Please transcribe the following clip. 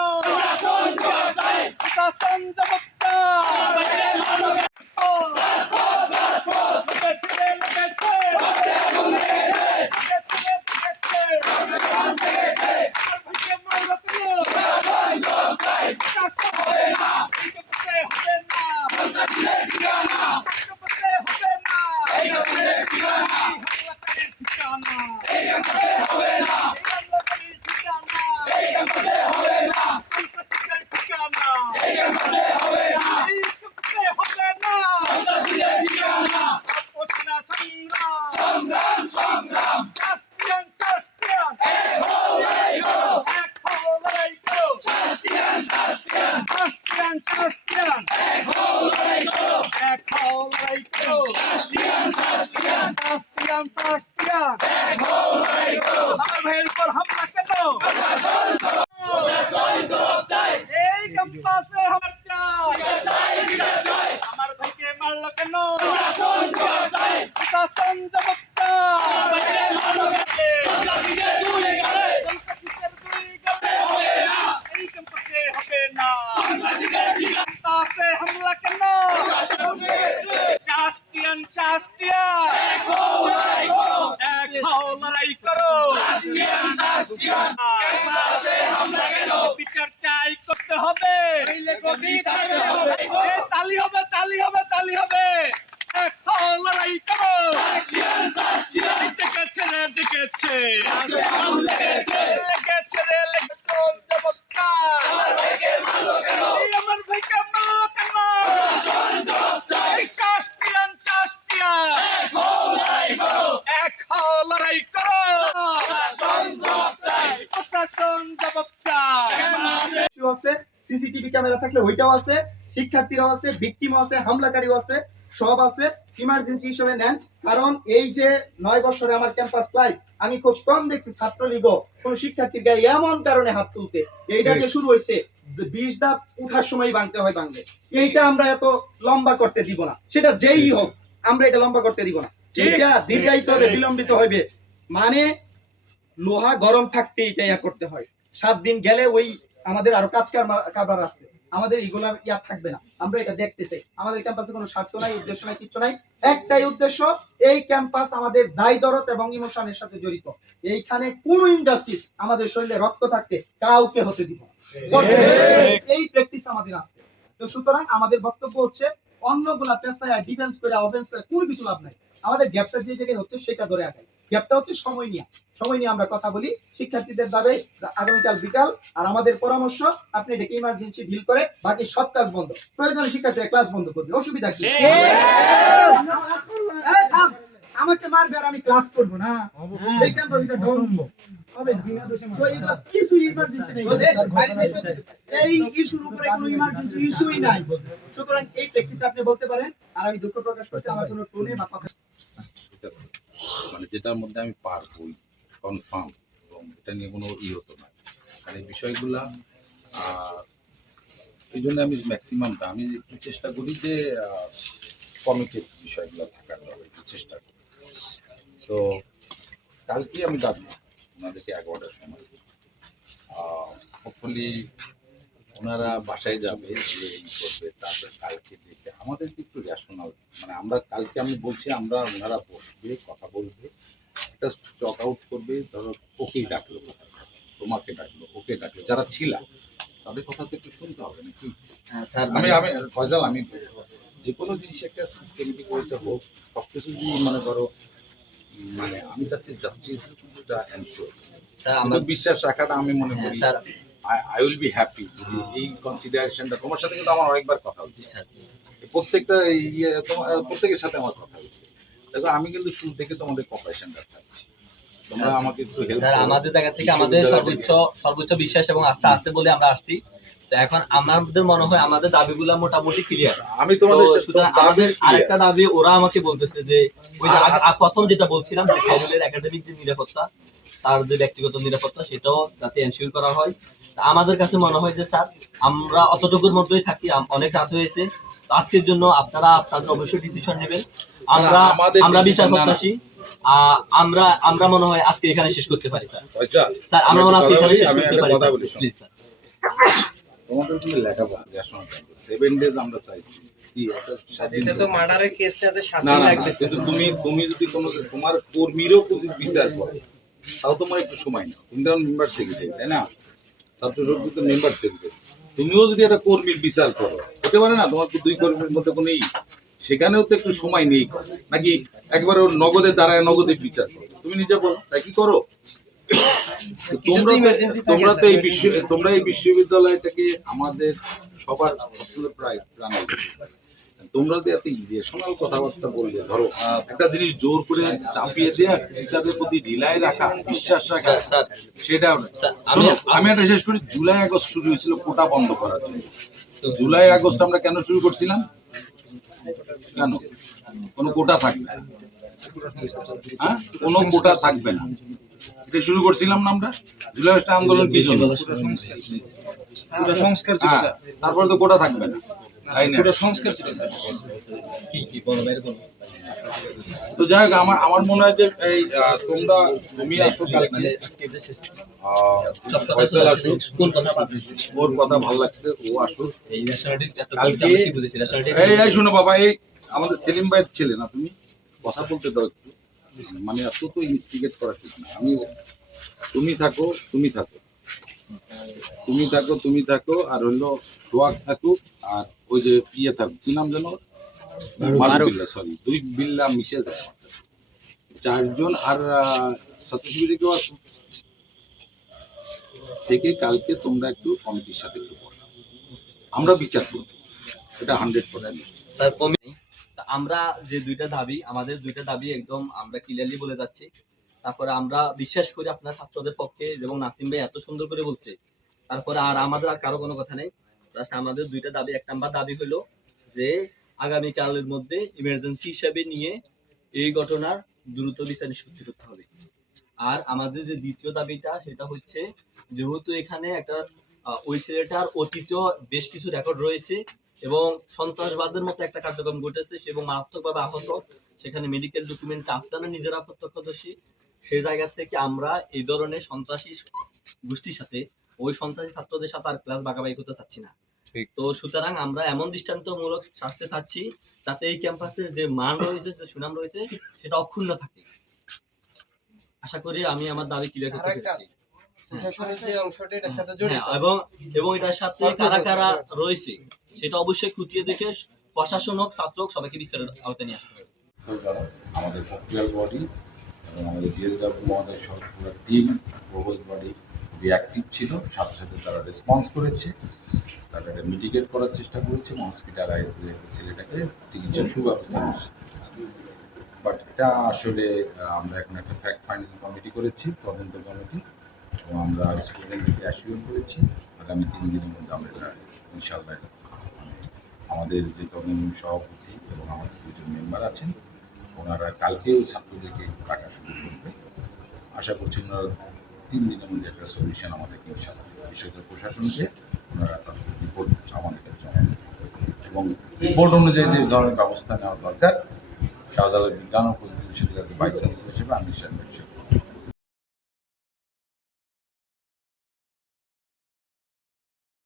প্রশাসন জবাব চায়। আমার ভাইয়ের উপর হামলা কেন? এই ক্যাম্পাসে হামলা চাই। আমার ভাইকে মারলো কেন? প্রশাসন জবাব চায়। এই ক্যাম্পাসে হবে না। ক্যাম্পাসে হামলা কেন? লড়াই করো। বিচার চাই করতে হবে। তালি হবে, তালি হবে, তালি হবে। লড়াই করো। লেগেছে রে, লেগেছে লেগেছে রে, লেগেছে। জবাব চাই। আমার ভাইকে মারলো কেন? লড়াই করো। প্রশাসন জবাব চায়। সিসিটিভি ক্যামেরা থাকলে ওইটাও আছে, শিক্ষার্থীরাও আছে, ভিকটিমও আছে, হামলাকারীও আছে, সব আছে। ইমার্জেন্সি হিসেবে নেন, কারণ এই যে 9 বছরে আমার ক্যাম্পাস লাইফ আমি খুব কম দেখছি ছাত্রলীগও কোন শিক্ষার্থীর গায়ে এমন কারণে হাত তুলতে। এইটা যে শুরু হয়েছে 20 ধাপ উঠার সময় ভাঙতে হয় ভাঙলে, এইটা আমরা এত লম্বা করতে দিব না। সেটা যেই হোক, আমরা এটা লম্বা করতে দিব না। এটা দীর্ঘায়িত হবে, বিলম্বিত হবে। মানে লোহা গরম থাকতে এটা করতে হয়। 7 দিন গেলে ওই আমাদের আরো কাজ কারবার আছে, আমাদের এগুলা থাকবে না। আমরা এটা দেখতে চাই। আমাদের ক্যাম্পাসে কোনো স্বার্থ নাই, উদ্দেশ্য নাই, কিছু নাই। একটাই উদ্দেশ্য, এই ক্যাম্পাস আমাদের দায় দরদ এবং ইমোশনের সাথে জড়িত। এইখানে কোনো ইনজাস্টিস আমাদের শরীরে রক্ত থাকতে কাউকে হতে দিব না। এই প্র্যাকটিস আমাদের আছে। তো সুতরাং আমাদের বক্তব্য হচ্ছে, অন্যগুলা পেশায় ডিফেন্স করে অফেন্স করে কোনো কিছু লাভ নাই। আমাদের গ্যাপটা যে জায়গায় হচ্ছে সেটা ধরে আগাই। গ্যাপটা হচ্ছে সময় নিয়ে আমরা কথা বলি। শিক্ষার্থীদের দাবি আগামীকাল বিকাল, আর আমাদের পরামর্শ আপনি এটাকে ইমার্জেন্সি ডিল করে বাকি সব কাজ বন্ধ। প্রয়োজনে শিক্ষার্থীরা ক্লাস বন্ধ করবে, অসুবিধা কি? আমাকে মারবে আর আমি ক্লাস করবো না? এই ক্যাম্পাসটা ডম্ব হবে না। তো এটা কিছু ইমার্জেন্সি নেই, এই ইস্যুর উপরে কোনো ইমার্জেন্সি ইস্যুই নাই। সুতরাং এই প্রেক্ষিতে আপনি বলতে পারেন। আর আমি দুঃখ প্রকাশ করছি আমার কোনো টোনে বা কথা, মানে যেটার মধ্যে আমি পারবই কনফার্ম, এবং এটা নিয়ে কোনো হতো না। আর এই বিষয়গুলা এই জন্য আমি ম্যাক্সিমামটা আমি একটু চেষ্টা করি যে কমিটির বিষয়গুলো থাকার জন্য একটু চেষ্টা করি। তো কালকে আমি ডাকবো ওনাদেরকে 11টার সময়। হোপফুলি ওনারা বাসায় যাবে, যে এই করবে, তারপরে কালকে দেখে আমাদেরকে একটু রেশনাল, মানে আমরা কালকে আমি বলছি আমরা ওনারা বসবে, কথা বলবে, একটা স্টক আউট করবে। ধরো ওকেই ডাকলো, তোমাকে ডাকলো, ওকে ডাকলো, যারা ছিল তাদের কথা তো একটু শুনতে হবে নাকি? আমি ফয়সাল, আমি যে কোনো জিনিস একটা সিস্টেমেটিক করতে হোক, সবকিছু যদি মনে করো, মানে আমি চাচ্ছি জাস্টিসটা এনশিওর। স্যার আমার বিশ্বাস রাখাটা আমি মনে করি sir I will be happy এই কনসিডারেশনটা। তোমার সাথে কিন্তু আমার অনেকবার কথা হচ্ছে স্যার, প্রত্যেকটা প্রত্যেকের সাথে আমার কথা হচ্ছে। দেখো আমি কিন্তু শুরু থেকে তোমাদের কোঅপারেশনটা চাচ্ছি, তোমরা আমাকে একটু হেল্প করো। আমাদের জায়গা থেকে আমাদের সর্বোচ্চ বিশ্বাস এবং আস্থা আছে বলে আমরা আসছি। তো এখন আমাদের মনে হয় আমাদের দাবিগুলো মোটামুটি ক্লিয়ার। আমি তোমাদের আমাদের আরেকটা দাবি, ওরা আমাকে বলতেছে যে ওই প্রথম যেটা বলছিলাম যে কলেজের একাডেমিক যে নিরাপত্তা, তার যে ব্যক্তিগত নিরাপত্তা, সেটাও যাতে এনশিওর করা হয়। আমাদের কাছে মনে হয় যে স্যার আমরা অতটুকুর মধ্যেই থাকি, অনেক রাত হয়েছে। আজকের জন্য আপনারা আপনাদের অবশ্যই ডিসিশন নেবেন। আমরা বিচার প্রত্যাশী। আমরা মনে হয় আজকে এখানে শেষ করতে পারি স্যার। স্যার আমরা মনে হয় এখানে শেষ করতে পারি প্লিজ স্যার। তোমাদের কিন্তু লেখাপড়া রেশনাল 7 ডেজ আমরা চাইছি কি একটা স্বাধীন এটা তো মার্ডারের কেসটাতে না সাথে না না, লাগতেছে। কিন্তু তুমি যদি কোনো তোমার কর্মীরও যদি বিচার করো তাও তোমার একটু সময় নাও, তুমি তখন মেম্বার সেক্রেটারি তাই না, ছাত্র সংসদ তো মেম্বার সেক্রেটারি, তুমিও যদি একটা কর্মীর বিচার করো হতে পারে না, তোমার তো দুই কর্মীর মধ্যে কোনো সেখানেও তো একটু সময় নেই নাকি একবারে ওর নগদে দাঁড়ায় নগদে বিচার করো, তুমি নিজে বলো তাই কি করো? তোমরা তো এই তোমরা এই বিশ্ববিদ্যালয়টাকে আমাদের সবার প্রায় প্রাণী, তোমরা তো এত ইরেশনাল কথাবার্তা বললে, ধরো একটা জিনিস জোর করে চাপিয়ে দেওয়া, টিচারদের প্রতি রিলাই রাখা, বিশ্বাস রাখা, স্যার সেটা স্যার, আমি একটা শেষ করি। জুলাই আগস্ট শুরু হয়েছিল কোটা বন্ধ করার জন্য। জুলাই আগস্ট আমরা কেন শুরু করছিলাম? কেন? কোনো কোটা থাকবে না, হ্যাঁ, কোনো কোটা থাকবে না, এটা শুরু করছিলাম না আমরা। জুলাই আগস্ট আন্দোলন কি জন্য? সংস্কার ছিল হ্যাঁ, স্যার, তারপরে তো কোটা থাকবে না, তাই না? সংস্কার ছিল স্যার। কি বলো বাইরে বলো। তো যাই হোক, আমার মনে হয় যে এই তুমি আসো কালকে, মানে আজকে এটা শেষ। ফয়সাল আসুক, কোন কথা বাদ দিছি? ওর কথা ভালো লাগছে, ও আসুক এই ন্যাশনালিটি এত কালকে। আমি কি বুঝেছি ন্যাশনালিটি? এই শোনো বাবা, এই আমাদের সেলিম ভাইয়ের ছেলে না, তুমি কথা বলতে দাও একটু, মানে এত তো ইনস্টিগেট করা ঠিক না। তুমি থাকো, তুমি থাকো, আর হইলো সোহাগ থাকুক, আর ওই যে ইয়ে থাকুক, কি নাম যেন, মারুবিল্লা, সরি, দুই বিল্লা মিশে যায় আমার কাছে। চারজন, আর ছাত্র শিবিরে কেউ আসো থেকে কালকে তোমরা একটু কমিটির সাথে একটু বসো, আমরা বিচার করবো, এটা 100%। স্যার তা আমরা যে আমাদের দুইটা দাবি একদম আমরা ক্লিয়ারলি বলে যাচ্ছি। তারপরে আমরা বিশ্বাস করি আপনার ছাত্রদের পক্ষে, এবং নাসিম ভাই এত সুন্দর করে বলছে, তারপরে আর আমাদের আর কারো কোনো কথা নেই। জাস্ট আমাদের দুইটা দাবি, এক নাম্বার দাবি হলো যে আগামীকালের মধ্যে ইমার্জেন্সি হিসাবে নিয়ে এই ঘটনার দ্রুত বিচার নিষ্পত্তি করতে হবে। আর আমাদের যে দ্বিতীয় দাবিটা, সেটা হচ্ছে যেহেতু এখানে একটা ওই ছেলেটার অতীত বেশ কিছু রেকর্ড রয়েছে এবং সন্ত্রাসবাদের মতো একটা কার্যক্রম ঘটেছে এবং মারাত্মকভাবে আহত, সেখানে মেডিকেল ডকুমেন্ট আপনারা নিজেরা প্রত্যক্ষদর্শী, সেই জায়গা থেকে আমরা এই ধরনের সন্ত্রাসী গোষ্ঠীর সাথে, ওই সন্ত্রাসী ছাত্রদের সাথে আর ক্লাস ভাগাভাগি করতে চাচ্ছি না। তো সুতরাং আমরা এমন দৃষ্টান্তমূলক শাস্তি চাচ্ছি যাতে এই ক্যাম্পাসের যে মান রয়েছে, যে সুনাম রয়েছে, সেটা অক্ষুণ্ণ থাকে। আশা করি আমি আমার দাবি ক্লিয়ার করতে পেরেছি। প্রশাসনের যে অংশটা এটার সাথে হ্যাঁ, জড়িত। এবং এটার সাথে কারা কারা রয়েছে সেটা অবশ্যই খুঁটিয়ে দেখে প্রশাসন হোক, ছাত্র হোক, সবাইকে বিস্তারের আওতায় নিয়ে আসতে হবে। যারা আমাদের প্রক্রিয়াল বডি এবং আমাদের ডিএসডব্লিউ মহোদয় সহ পুরো টিম, প্রভোস্ট বডি খুবই অ্যাক্টিভ ছিল, সাথে সাথে তারা রেসপন্স করেছে, তারা এটা মিটিগেট করার চেষ্টা করেছে এবং হসপিটালাইজ ছেলেটাকে চিকিৎসার সুব্যবস্থা করেছে। বাট এটা আসলে আমরা এখন একটা ফ্যাক্ট ফাইন্ডিং কমিটি করেছি, তদন্ত কমিটি, এবং আমরা স্টুডেন্টকে অ্যাসিওর করেছি আগামী 3 দিনের মধ্যে আমরা এটা ইনশাআল্লাহ মানে আমাদের যে তদন্ত সভাপতি এবং আমাদের 2জন মেম্বার আছেন, ওনারা কালকেও ছাত্রদেরকে ডাকা শুরু করবে। আশা করছি ওনারা 3 দিনের মধ্যে একটা সলিউশন আমাদেরকে ইনশাআল্লাহ বিষয়টা প্রশাসনকে ওনারা তাদের রিপোর্ট আমাদেরকে জমা দেবে এবং রিপোর্ট অনুযায়ী যে ধরনের ব্যবস্থা নেওয়া দরকার শাহজালাল বিজ্ঞান ও প্রযুক্তি বিশ্ববিদ্যালয়ের ভাইস চ্যান্সেলর হিসেবে আমি সেটা